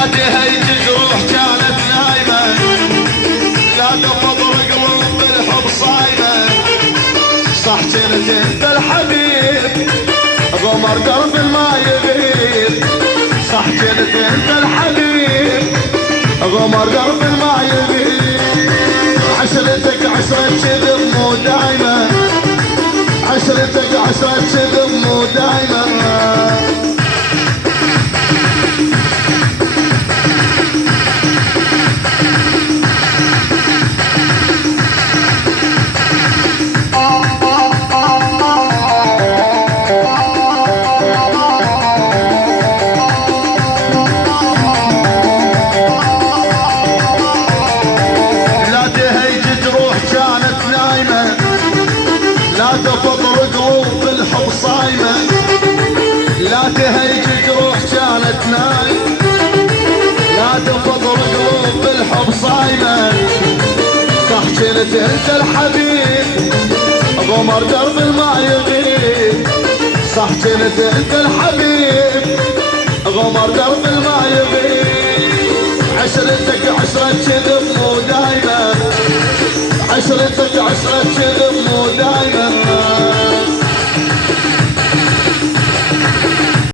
لا تهيج جروح كانت نايمة، لا تفضل قلوب بالحب صايمة. صح كنت انت الحبيب غمر درب ما يغيب، صح كنت انت الحبيب غمر درب ما يغيب. عشرتك عشرة كذب مو دايمة، عشرتك عشرة كذب مو دايمة. لا تفضل قلوب بالحب صايمة، لا تهيج جروح كانت نايمة، لا تفضل قلوب بالحب صايمة. صح كنت انت الحبيب غمر درب ما يغيب، صح كنت انت الحبيب غمر درب ما يغيب. عشرتك عشرة كذب مو دايمة، عشرتك عشرة كذب